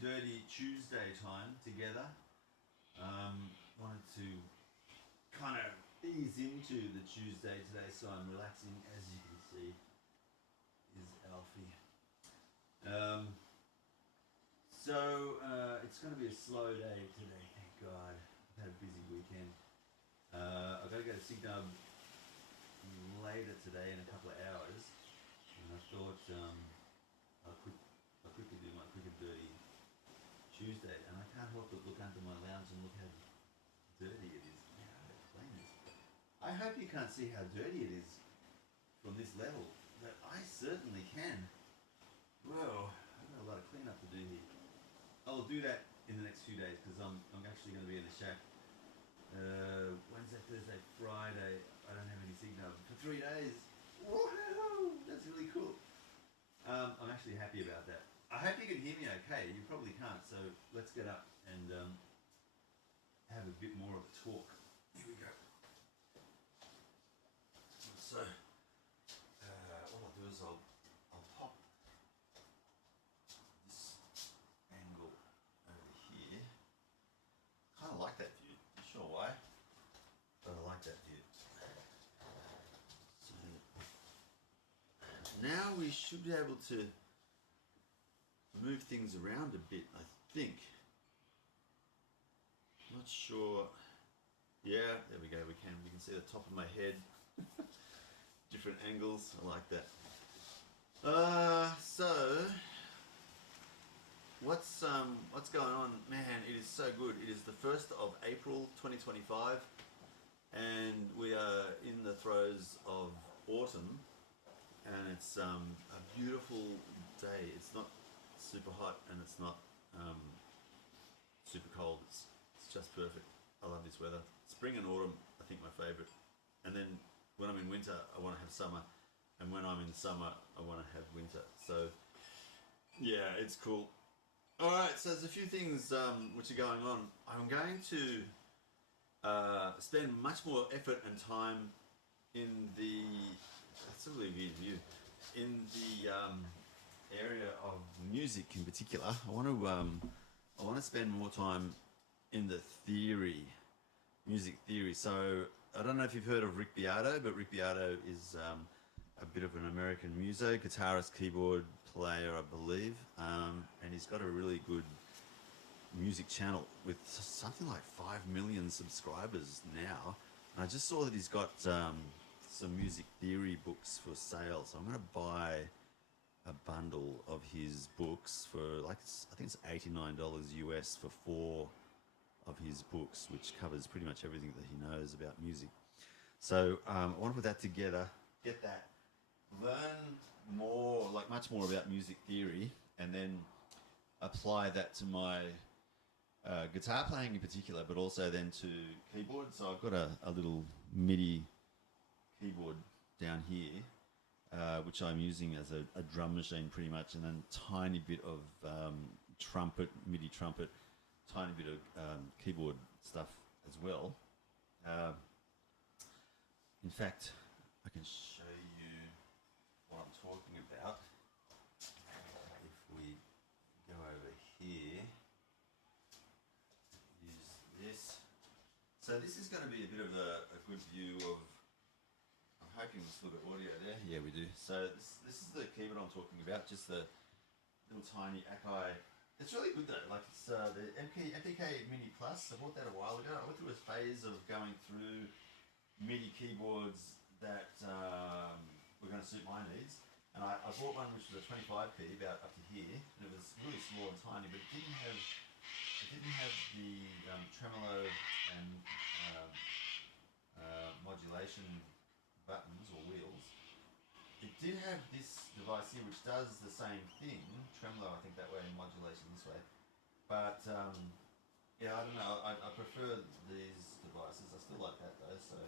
dirty Tuesday time together. Wanted to kind of ease into the Tuesday today, so I'm relaxing, as you can see, is Alfie. It's going to be a slow day today, thank God. I've had a busy weekend. I've got to go to Signub later today in a couple of hours, and I thought I'll quickly do my quick and dirty Tuesday, and I can't help but look under my lounge and look how dirty it is. Man, I gotta clean this. I hope you can't see how dirty it is from this level, but I certainly can. Whoa, I've got a lot of cleanup to do here. I'll do that in the next few days because I'm actually going to be in the shack Wednesday, Thursday, Friday. I don't have any signal for 3 days. Whoa, that's really cool. I'm actually happy about that. I hope you can hear me okay. You probably can't, so let's get up and have a bit more of a talk. Here we go. So, what I'll do is I'll pop this angle over here. Kind of like that view. Not sure why, but I like that view. So now we should be able to move things around a bit, I think. Not sure. Yeah, there we go. We can see the top of my head. Different angles. I like that. So what's going on? Man, it is so good. It is the 1st of April 2025 and we are in the throes of autumn, and it's a beautiful day. It's not super hot and it's not super cold. It's just perfect. I love this weather. Spring and autumn, I think, my favorite. And then when I'm in winter, I want to have summer, and when I'm in summer, I want to have winter. So yeah, it's cool. All right, so there's a few things which are going on. I'm going to spend much more effort and time in the, that's a really weird view, in the area of music in particular. I want to spend more time in the theory, music theory. So I don't know if you've heard of Rick Beato, but Rick Beato is a bit of an American muso, guitarist, keyboard player, I believe, and he's got a really good music channel with something like 5 million subscribers now. And I just saw that he's got some music theory books for sale, so I'm going to buy a bundle of his books for I think it's $89 US for 4 of his books, which covers pretty much everything that he knows about music. So I want to put that together, get that, learn more, like much more about music theory, and then apply that to my guitar playing in particular, but also then to keyboard. So I've got a little MIDI keyboard down here, which I'm using as a drum machine pretty much, and then tiny bit of trumpet, MIDI trumpet, tiny bit of keyboard stuff as well. In fact, I can show you what I'm talking about. If we go over here, use this. So this is going to be a bit of a good view of, I'm hoping there's a little bit of audio there. Yeah, we do. So this is the keyboard I'm talking about, just the little tiny Akai. It's really good though, like it's the MPK Mini Plus. I bought that a while ago. I went through a phase of going through MIDI keyboards that were going to suit my needs. And I bought one which was a 25p, about up to here, and it was really small and tiny, but it didn't have the tremolo and modulation buttons or wheels. It did have this device here which does the same thing, tremolo I think that way and modulation this way, but yeah, I don't know, I prefer these devices. I still like that though, so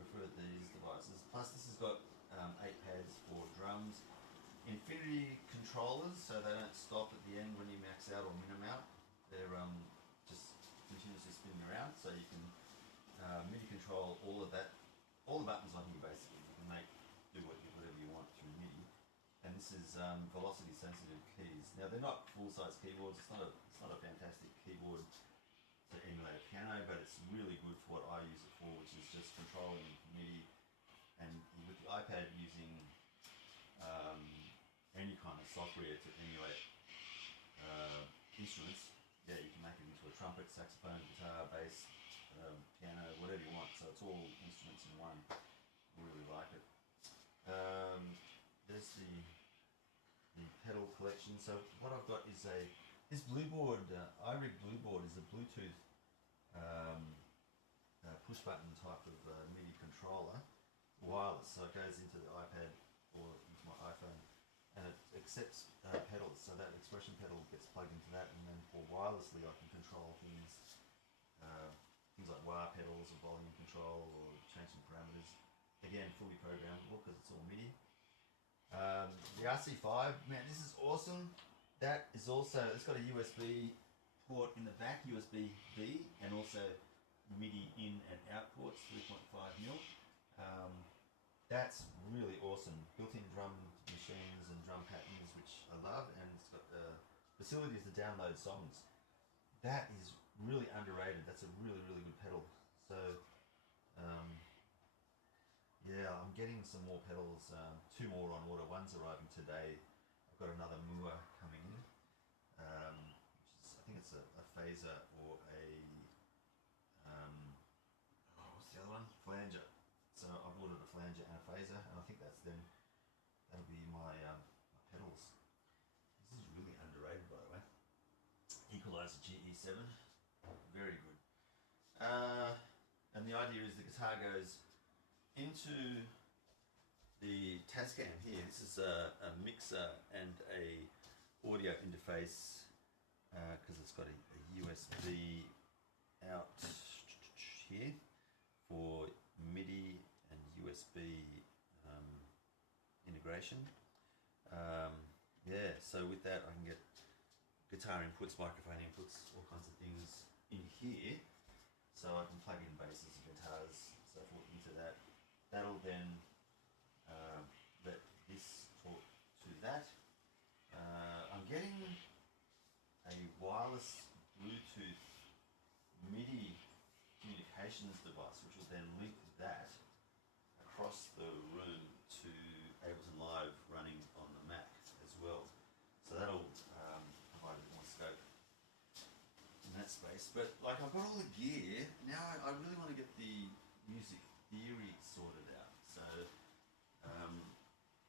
prefer these devices. Plus this has got 8 pads for drums, infinity controllers so they don't stop at the end when you max out or min out. They're just continuously spinning around, so you can MIDI control all of that, all the buttons on here basically. You can do whatever you want through MIDI. and this is velocity sensitive keys. Now they're not full size keyboards. It's not a fantastic keyboard to emulate a piano, but it's really good for what I use it for, which is just controlling MIDI, and with the iPad using any kind of software to emulate instruments. Yeah, you can make it into a trumpet, saxophone, guitar, bass, piano, whatever you want. So it's all instruments in one. I really like it. There's the pedal collection. So what I've got is this Blueboard, iRig Blueboard is a Bluetooth push button type of MIDI controller, wireless. So it goes into the iPad or into my iPhone, and it accepts pedals. So that expression pedal gets plugged into that, and then for wirelessly I can control things like wah pedals or volume control or changing parameters. Again, fully programmable because it's all MIDI. The RC5, man, this is awesome. That is also, it's got a USB port in the back, USB-B, and also MIDI in and out ports, 3.5mm. That's really awesome. Built-in drum machines and drum patterns, which I love, and it's got facilities to download songs. That is really underrated. That's a really, really good pedal. So, yeah, I'm getting some more pedals, 2 more on order. One's arriving today. I've got another Moore coming in, which is, I think it's a phaser or a, what's the other one? Flanger. So I've ordered a flanger and a phaser, and I think that'll be my pedals. This is really underrated, by the way. Equalizer GE7, very good. And the idea is the guitar goes into the Tascam here. This is a mixer and a audio interface because it's got a USB out here for MIDI and USB integration. Yeah, so with that I can get guitar inputs, microphone inputs, all kinds of things in here. So I can plug in basses and guitars, so forth into that. That'll then let this talk to that. I'm getting a wireless Bluetooth MIDI communications device, which will then link that across the room to Ableton Live running on the Mac as well. So that'll provide a bit more scope in that space. But like, I've got all the gear now. I really want to get the music theory sorted out. So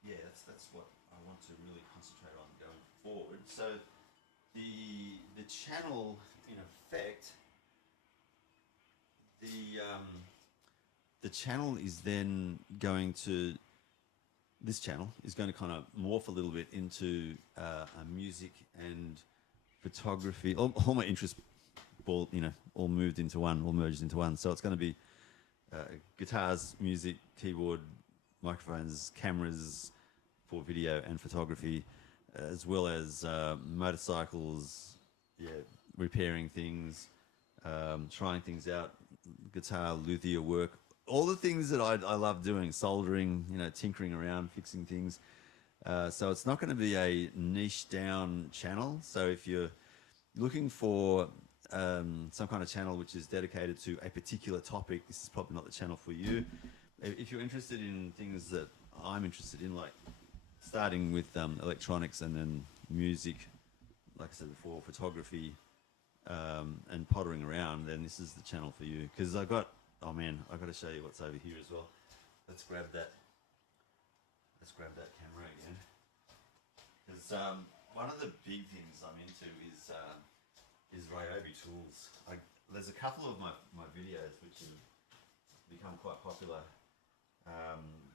yeah, that's what I want to really concentrate on going forward. So the channel, in effect, the channel is then going to, this channel is going to kind of morph a little bit into a music and photography. All my interests, all moved into one, all merged into one. So it's going to be guitars, music, keyboard, microphones, cameras for video and photography, as well as motorcycles, repairing things, trying things out, guitar, luthier work, all the things that I love doing, soldering, tinkering around, fixing things. So it's not going to be a niche down channel. So if you're looking for some kind of channel which is dedicated to a particular topic, this is probably not the channel for you. If you're interested in things that I'm interested in, like starting with electronics and then music, like I said before, photography, and pottering around, then this is the channel for you. Because I've got to show you what's over here as well. Let's grab that camera again. Because one of the big things I'm into is Ryobi tools. There's a couple of my videos which have become quite popular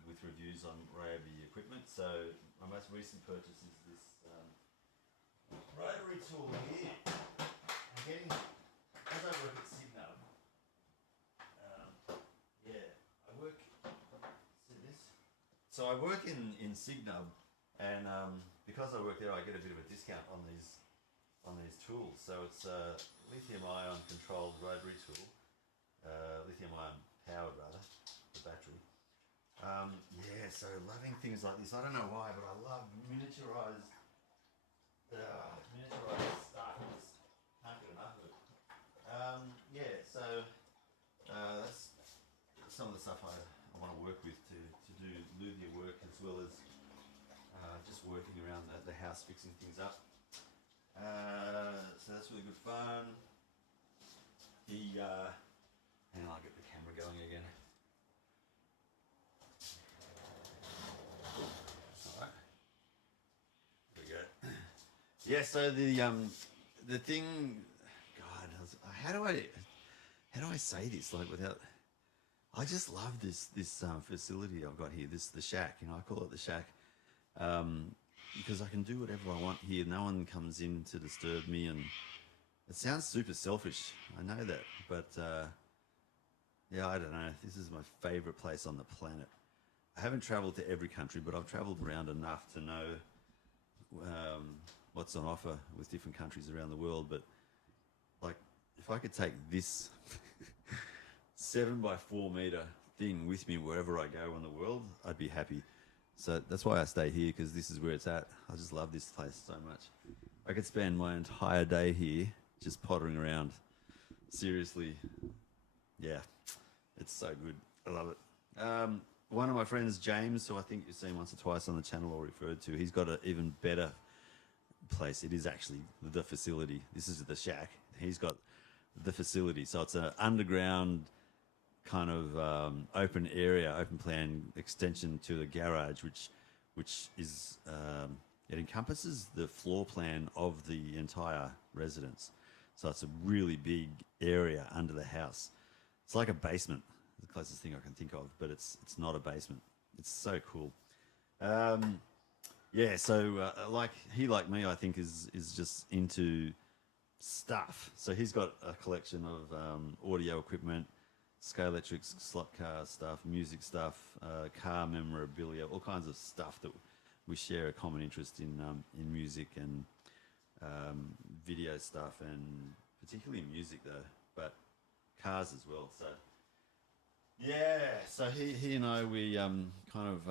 with reviews on Ryobi equipment. So my most recent purchase is this rotary tool here. I'm getting, as I work at Signal, I work, see this? So I work in Signal, and because I work there, I get a bit of a discount on these tools. So it's a lithium-ion controlled rotary tool, lithium-ion powered rather, the battery. Yeah, so loving things like this. I don't know why, but I love miniaturized stuff. I just can't get enough of it. Yeah, so that's some of the stuff I want to work with to do luthier work as well as just working around the house, fixing things up. So that's really good fun. And I'll get the camera going again. Alright. There we go. Yeah, so the thing, God, how do I say this like without? I just love this facility I've got here. The shack. I call it the shack, because I can do whatever I want here. No one comes in to disturb me, and it sounds super selfish. I know that, but yeah, I don't know. This is my favorite place on the planet. I haven't traveled to every country, but I've traveled around enough to know what's on offer with different countries around the world. But like, if I could take this 7 by 4 meter thing with me wherever I go in the world, I'd be happy. So that's why I stay here, because this is where it's at. I just love this place so much. I could spend my entire day here just pottering around. Seriously, yeah, it's so good. I love it. One of my friends, James, who I think you've seen once or twice on the channel or referred to, he's got an even better place. It is actually the facility. This is the shack. He's got the facility. So it's an underground kind of open area, open plan extension to the garage, which is it encompasses the floor plan of the entire residence. So it's a really big area under the house. It's like a basement, the closest thing I can think of, but it's not a basement. It's so cool. Yeah, so like me, I think is just into stuff. So he's got a collection of audio equipment, Scalextric slot car stuff, music stuff, car memorabilia, all kinds of stuff that we share a common interest in music and video stuff, and particularly music though, but cars as well. So yeah, so he and I, we kind of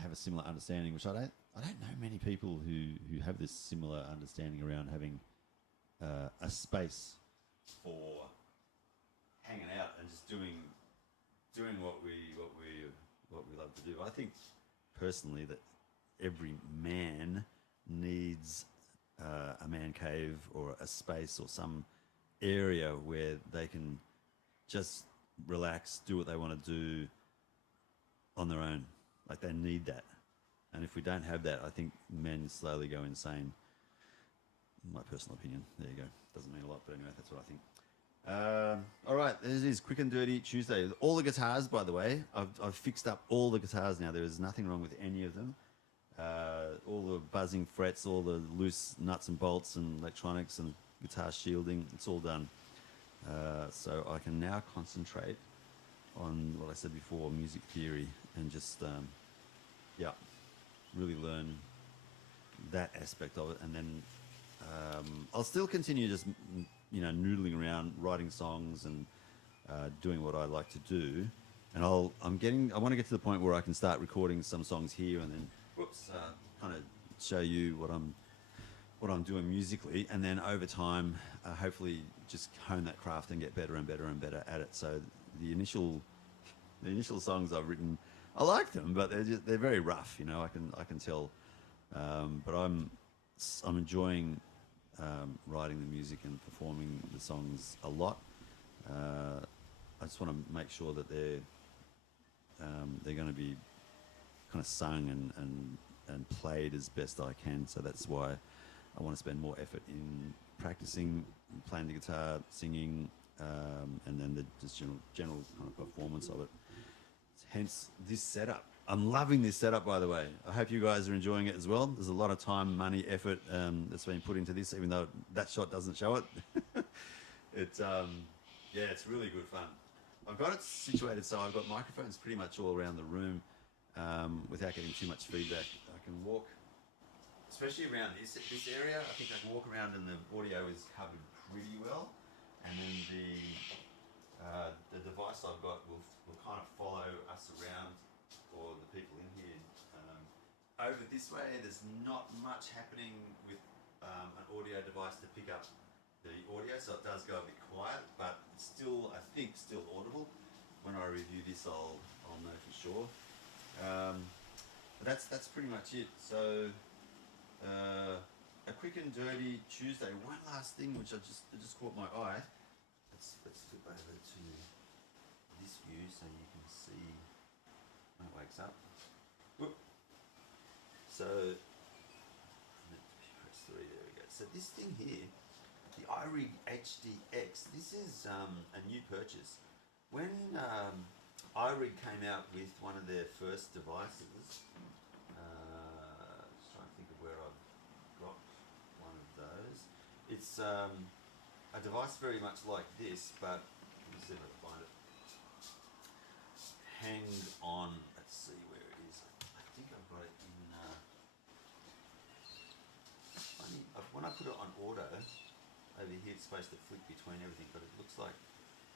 have a similar understanding, which I don't know many people who have this similar understanding around having a space for hanging out and just doing what we love to do. I think personally that every man needs a man cave or a space or some area where they can just relax, do what they want to do on their own. Like, they need that. And if we don't have that, I think men slowly go insane. My personal opinion. There you go. Doesn't mean a lot, but anyway, that's what I think. All right, this is Quick and Dirty Tuesday. All the guitars, by the way, I've fixed up all the guitars now. There is nothing wrong with any of them. All the buzzing frets, all the loose nuts and bolts and electronics and guitar shielding, it's all done. So I can now concentrate on what I said before, music theory, and just really learn that aspect of it. And then I'll still continue just noodling around, writing songs and doing what I like to do. And I want to get to the point where I can start recording some songs here, and then kind of show you what I'm doing musically, and then over time, hopefully, just hone that craft and get better and better and better at it. So the initial songs I've written, I like them, but they're very rough. I can tell, but I'm enjoying writing the music and performing the songs a lot. I just want to make sure that they're going to be kind of sung and played as best I can. So that's why I want to spend more effort in practicing, playing the guitar, singing, and then the just general kind of performance of it. Hence this setup. I'm loving this setup, by the way. I hope you guys are enjoying it as well. There's a lot of time, money, effort that's been put into this, even though that shot doesn't show it. It's really good fun. I've got it situated so I've got microphones pretty much all around the room without getting too much feedback. I can walk, especially around this area. I think I can walk around and the audio is covered pretty well. And then The device I've got will kind of follow us around, or the people in here. Over this way, there's not much happening with an audio device to pick up the audio, so it does go a bit quiet, but still, I think, still audible. When I review this, I'll know for sure. But that's pretty much it. So, a quick and dirty Tuesday. One last thing, which it just caught my eye. Let's flip over to this view so you can see when it wakes up. Whoop. So, press 3, there we go. So this thing here, the iRig HDX, this is a new purchase. When iRig came out with one of their first devices, just trying to think of where I've got one of those. It's a device very much like this, but let me see if I can find it. Hang on, let's see where it is. I think I've got it in. When I put it on auto, over here it's supposed to flick between everything, but it looks like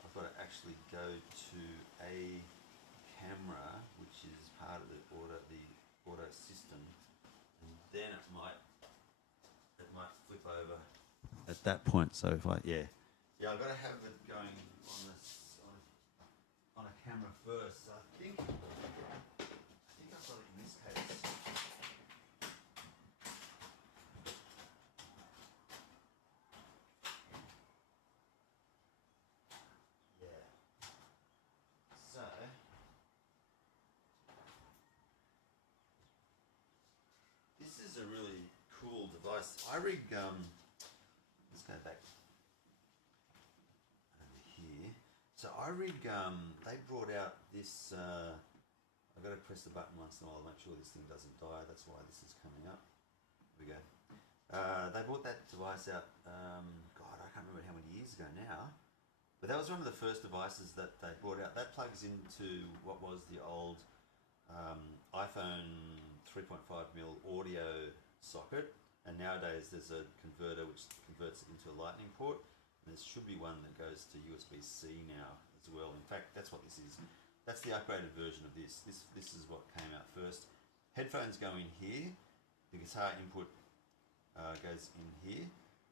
I've got to actually go to a camera, which is part of the auto system, and then it might flip over at that point. So if I've got to have it going on a camera first. So I think I've got it in this case. So, this is a really cool device. iRig, let's go back over here. So iRig, they brought out this, I've got to press the button once in a while to make sure this thing doesn't die. That's why this is coming up. Here we go. They brought that device out, God, I can't remember how many years ago now. But that was one of the first devices that they brought out. That plugs into what was the old iPhone 3.5mm audio socket, and nowadays there's a converter which converts it into a lightning port, and there should be one that goes to USB-C now as well. In fact, that's what this is. That's the upgraded version of this. This is what came out first. Headphones go in here. The guitar input goes in here.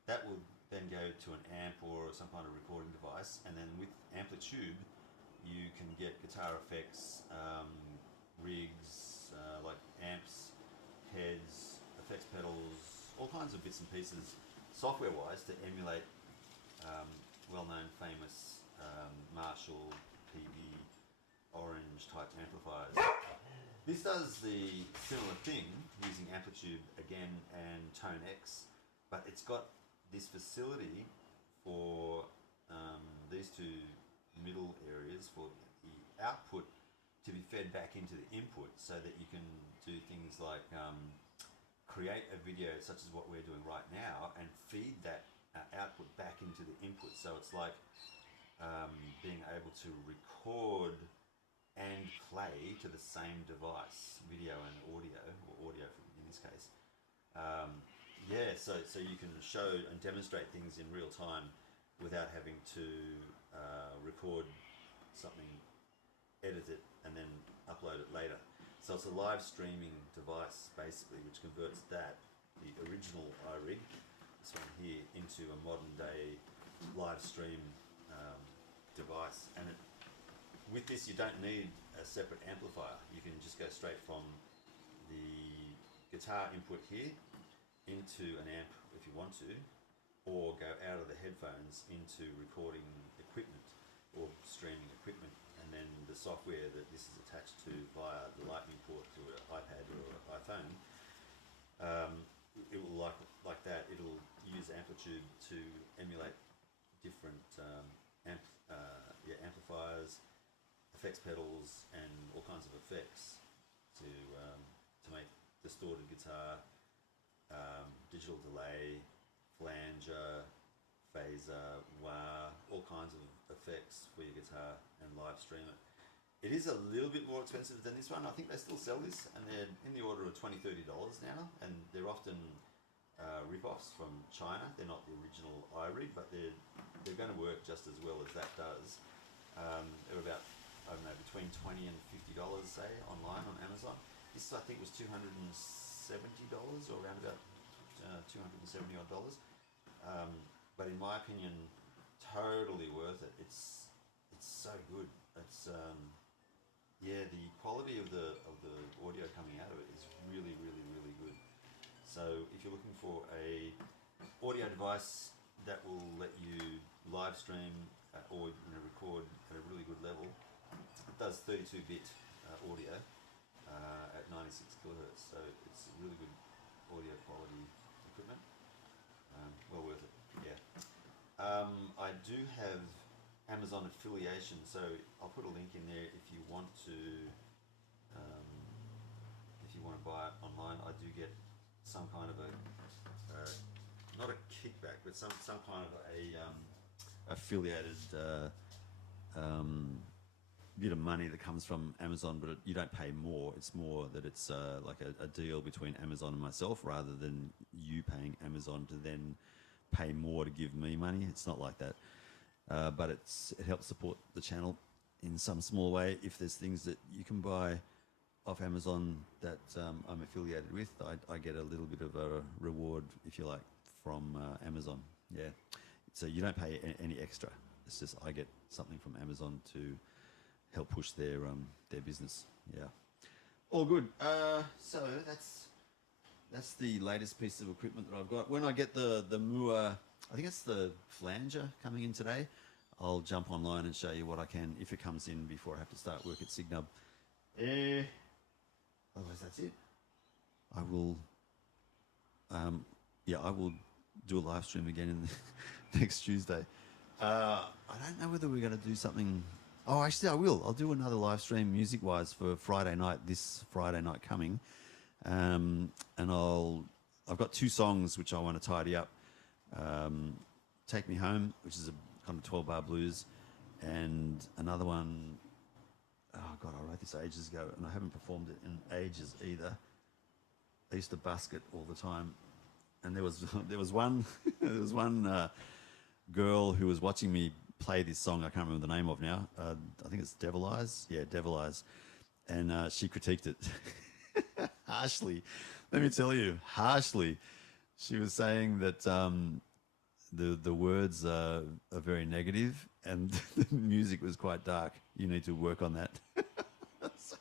That will then go to an amp or some kind of recording device, and then with Amplitude you can get guitar effects, rigs, like amps, heads, effects pedals, all kinds of bits and pieces software wise to emulate well-known famous Marshall, PV, Orange type amplifiers. This does the similar thing using Amplitude again and Tone X, but it's got this facility for these two middle areas for the output to be fed back into the input, so that you can do things like create a video such as what we're doing right now and feed that output back into the input. So it's like being able to record and play to the same device, video and audio, or audio in this case. So you can show and demonstrate things in real time without having to record something, edit it, and then upload it later. So it's a live streaming device basically, which converts that, the original iRig, this one here, into a modern day live stream device. And with this you don't need a separate amplifier. You can just go straight from the guitar input here into an amp if you want to, or go out of the headphones into recording equipment or streaming equipment, and then the software that this is attached to via the lightning port to an iPad or an iPhone, it will like that. It'll use Amplitude to emulate different amplifiers, effects pedals, and all kinds of effects to make distorted guitar, digital delay, flanger, phaser, wah, all kinds of effects for your guitar, and live stream it. It is a little bit more expensive than this one. I think they still sell this, and they're in the order of $20-30 now, and they're often rip-offs from China. They're not the original iRig, but they're going to work just as well as that does. They were about, I don't know, between $20 and $50, say, online on Amazon. This I think was $270 or around about 270 odd dollars. But in my opinion, totally worth it. It's so good. It's yeah, the quality of the audio coming out of it is really, really, really good. So if you're looking for a audio device that will let you live stream or record at a really good level, it does 32-bit audio at 96 kilohertz. So it's a really good audio quality equipment. Well worth it. Yeah. I do have Amazon affiliation, so I'll put a link in there if you want to. If you want to buy it online, I do get some kind of a not a kickback, but some kind of a affiliated bit of money that comes from Amazon, but you don't pay more. It's more that it's like a deal between Amazon and myself, rather than you paying Amazon to then pay more to give me money. It's not like that. But it helps support the channel in some small way. If there's things that you can buy off Amazon that I'm affiliated with, I get a little bit of a reward, if you like, from Amazon. Yeah. So you don't pay any extra. It's just I get something from Amazon to help push their business. Yeah. All good. So that's the latest piece of equipment that I've got. When I get the Mua, I think it's the flanger coming in today, I'll jump online and show you what I can if it comes in before I have to start work at Signub. Otherwise, that's it. I will, I will do a live stream again in the next Tuesday. I don't know whether we're going to do something. Oh, actually, I will. I'll do another live stream music-wise for Friday night. This Friday night coming, and I've got 2 songs which I want to tidy up. Take Me Home, which is a kind of 12-bar blues, and another one. Oh God, I wrote this ages ago, and I haven't performed it in ages either. I used to busk it all the time, and there was one girl who was watching me play this song. I can't remember the name of now. I think it's Devil Eyes. Yeah, Devil Eyes, and she critiqued it harshly. Let me tell you, harshly. She was saying that the words are very negative, and the music was quite dark. You need to work on that. So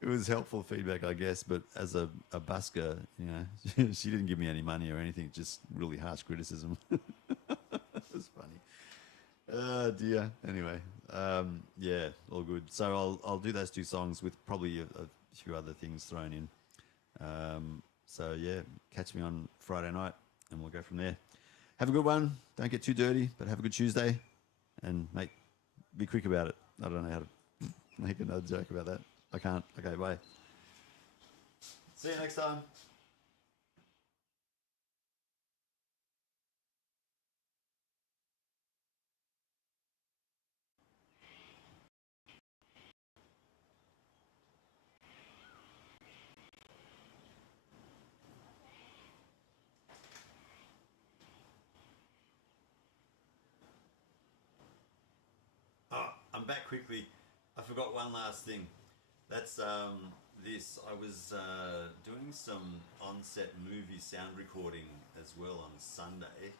it was helpful feedback, I guess, but as a busker, she didn't give me any money or anything, just really harsh criticism. It was funny. Oh dear. Anyway, yeah, all good. So I'll do those 2 songs with probably a few other things thrown in. So yeah, catch me on Friday night, and we'll go from there. Have a good one. Don't get too dirty, but have a good Tuesday, and be quick about it. I don't know how to make another joke about that. I can't. Okay, bye. See you next time. Oh, I'm back quickly. I forgot one last thing. That's this. I was doing some on-set movie sound recording as well on Sunday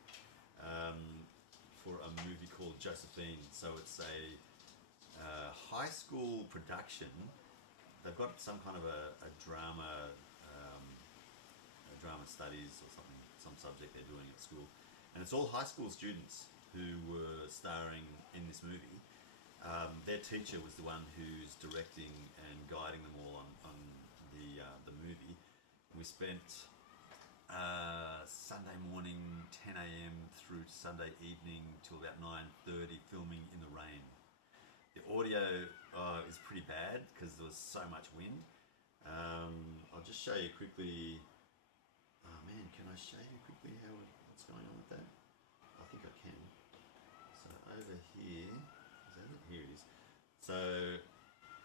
for a movie called Josephine. So it's a high school production. They've got some kind of a drama drama studies or something, some subject they're doing at school, and it's all high school students who were starring in this movie. Their teacher was the one who's directing and guiding them all on the movie. We spent Sunday morning 10 a.m. through Sunday evening till about 9:30 filming in the rain. The audio is pretty bad because there was so much wind. I'll just show you quickly. Oh man, can I show you quickly what's going on with that? I think I can. So over here, is that it? Here it is. So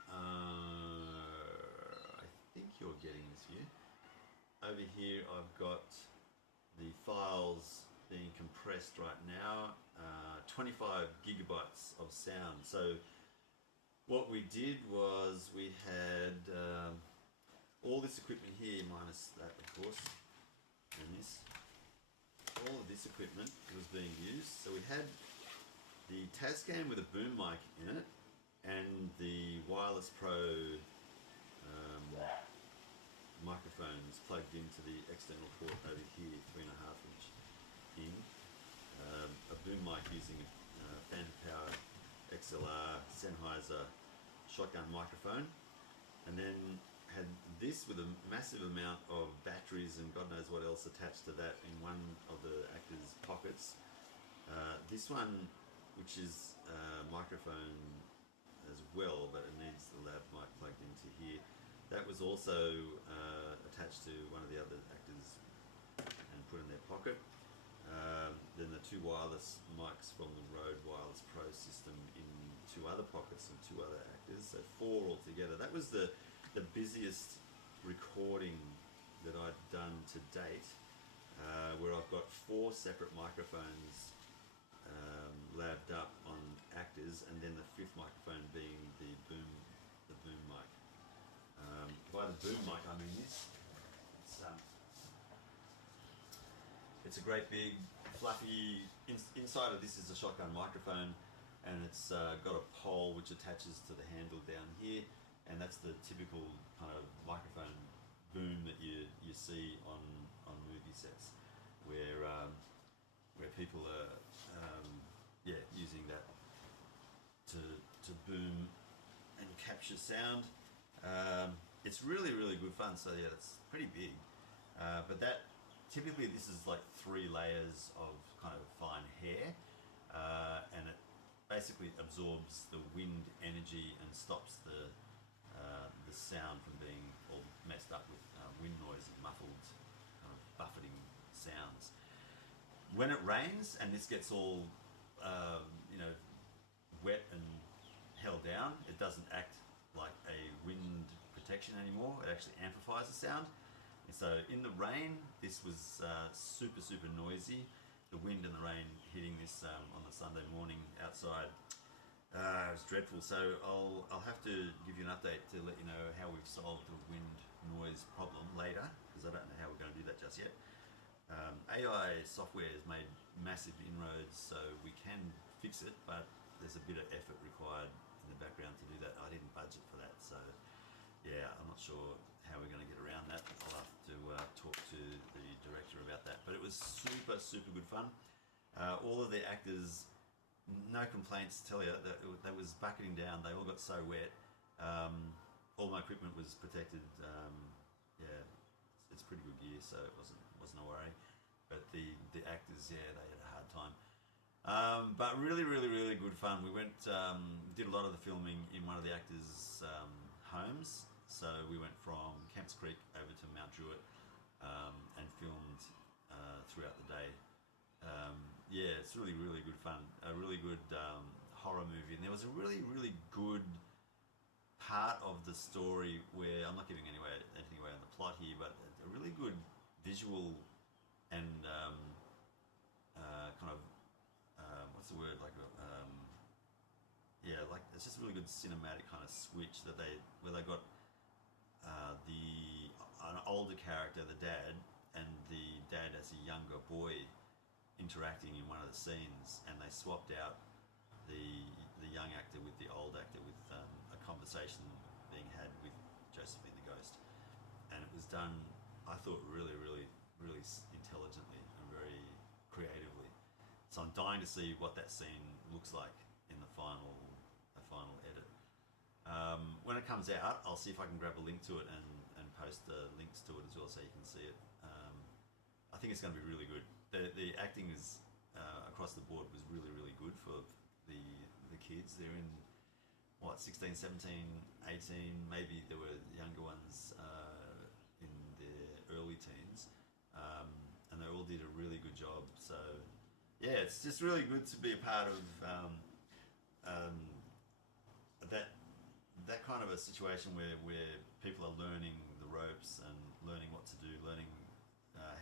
I think you're getting this view. Over here I've got the files being compressed right now. 25 gigabytes of sound. So what we did was we had all this equipment here, minus that of course, and this. All of this equipment was being used. So we had the Tascam with a boom mic in it, and the Wireless Pro microphones plugged into the external port over here, 3.5-inch in. A boom mic using a Phantom Power XLR Sennheiser shotgun microphone, and then had this with a massive amount of batteries and God knows what else attached to that in one of the actor's pockets. This one, which is a microphone as well, but it needs the lav mic plugged into here. That was also attached to one of the other actors and put in their pocket. Then the two wireless mics from the Rode Wireless Pro system in two other pockets and two other actors, so 4 altogether. That was the busiest recording that I'd done to date, where I've got 4 separate microphones labbed up on actors, and then the 5th microphone being the boom mic. By the boom mic, I mean this. It's a great big fluffy. Inside of this is a shotgun microphone, and it's got a pole which attaches to the handle down here, and that's the typical kind of microphone boom that you see on movie sets, where people are using that to boom and capture sound. It's really good fun. So yeah, it's pretty big, but that typically this is like 3 layers of kind of fine hair, and it basically absorbs the wind energy and stops the sound from being all messed up with wind noise and muffled kind of buffeting sounds. When it rains and this gets all wet and held down, it doesn't act like a wind protection anymore. It actually amplifies the sound. And so in the rain, this was super noisy. The wind and the rain hitting this on the Sunday morning outside, it was dreadful. So I'll have to give you an update to let you know how we've solved the wind noise problem later, because I don't know how we're going to do that just yet. AI software has made massive inroads, so we can fix it, but there's a bit of effort required in the background to do that. I didn't budget for that, so yeah, I'm not sure how we're going to get around that. I'll have to talk to the director about that. But it was super good fun. All of the actors, no complaints, tell you, that was bucketing down. They all got so wet. All my equipment was protected. It's pretty good gear, so it wasn't a worry. But the actors, yeah, they had a hard time. But really good fun. We went, did a lot of the filming in one of the actors' homes. So we went from Kemps Creek over to Mount Druitt and filmed throughout the day. It's really good fun. A really good horror movie, and there was a really good part of the story where I'm not giving anything away on the plot here, but a really good visual and kind of what's the word, like it's just a really good cinematic kind of switch where they got an older character, the dad, and the dad as a younger boy interacting in one of the scenes, and they swapped out the young actor with the old actor with a conversation being had with Josephine the Ghost, and it was done, I thought, really intelligently and very creatively. So I'm dying to see what that scene looks like in the final edit. When it comes out, I'll see if I can grab a link to it and post the links to it as well, so you can see it. I think it's going to be really good. The acting is across the board was really good for the kids. They're in 16, 17, 18, maybe there were younger ones in their early teens, and they all did a really good job. So yeah, it's just really good to be a part of that kind of a situation where people are learning the ropes and learning what to do, learning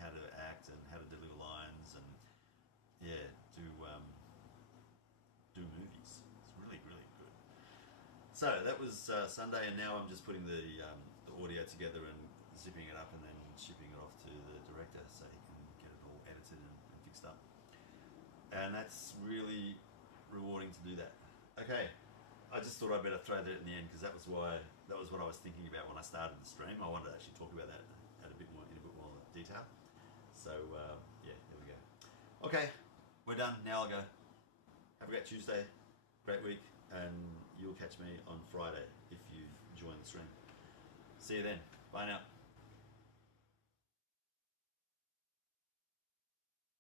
how to act and how to deliver lines, and yeah, do movies. It's really really good. So that was Sunday, and now I'm just putting the audio together and zipping it up, and then shipping it off to the director so he can get it all edited and fixed up. And that's really rewarding to do that. Okay, I just thought I'd better throw that in the end because that was what I was thinking about when I started the stream. I wanted to actually talk about that in a bit more detail. So yeah, there we go. Okay, we're done. Now I'll go. Have a great Tuesday, great week, and you'll catch me on Friday if you join the stream. See you then. Bye now.